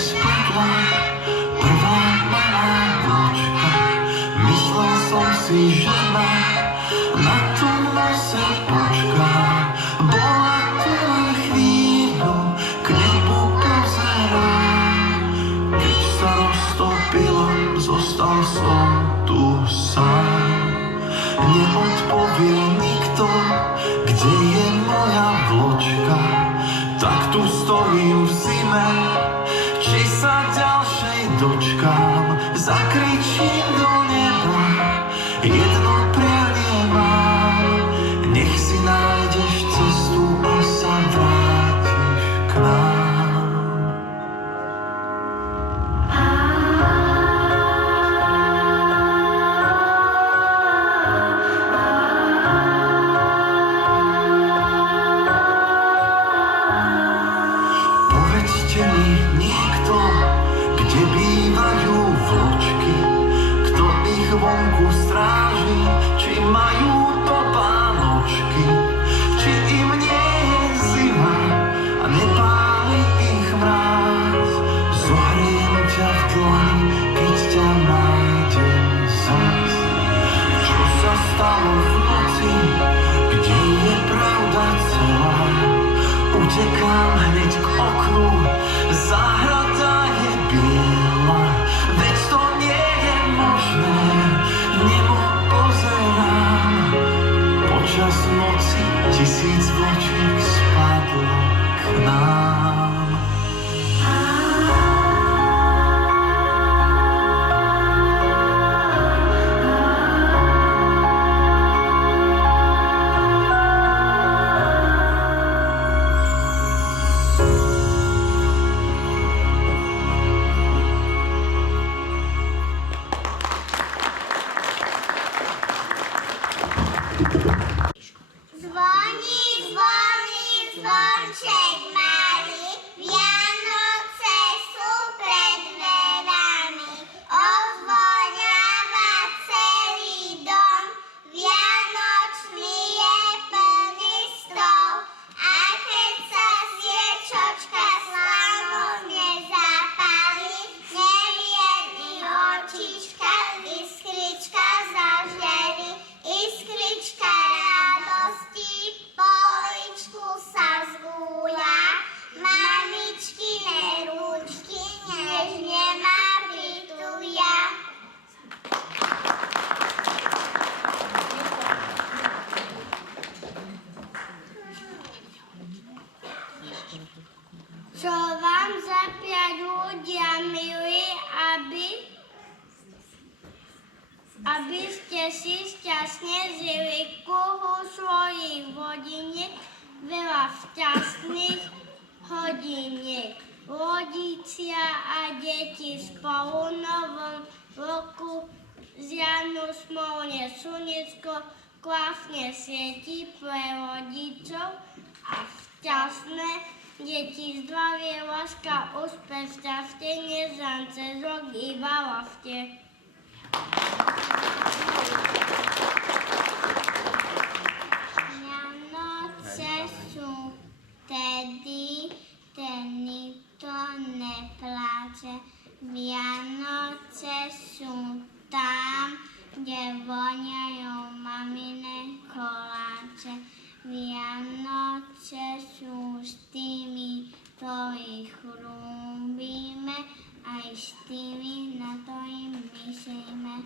spadla prvá malá vločka. Myslel som si, že ma na tom nose počká. Bola tu len chvíľu, k nebu pozerám. Keď sa roztopila, zostal som tu sám. Neodpovie nikto, kde je moja vločka. Tak tu stojím v zime, či sa ďalšej dočkám. Zakričím do neba, jedno prianie mám. Nech si nájdeš cestu a sa vrátiš k nám. Povedzte mi niekto, kde bývajú vločky, kto ich vonku stráži, či majú topánočky, či im nie je zima a nepáli ich mráz. Zohriem ťa v dlani, keď ťa nájdem zas. Čo sa stalo v noci, kde je pravda celá? Utekám hneď k oknu, záhrada je biela. Veď to nie je možné, nebo pozerám. Počas noci 1000 vločiek spadlo k nám. Zvoní, zvoní, zvonček malý, Vianoce sú pred dverami. Ozvoňava celý dom, Vianočný je plný stôl. A keď sa sviečočka slávne zapáli, neviedni očička, iskrička zažiari, iskrička radosti, poličku sa zgúľa, mamičkine ručky nežne ma pritulia. Čo vám zapriať ľudia milí, aby ste si šťastne žili kruhu svojich hodiniek, veľa šťastných hodiniek. Rodičia a deti spolu v novom roku žiadnu smolne slnečko krásne svieti pre rodičov a šťastné deti, zdravie, láska, úspech, šťastie, nezan cez rok iba lavte. Vianoce sú tedy, ten nikto nepláče. Vianoce sú tam, kde voňajú mamine koláče. Vianoce sú s tými, ktorých ľúbime, aj s tými, na ktorým myslíme.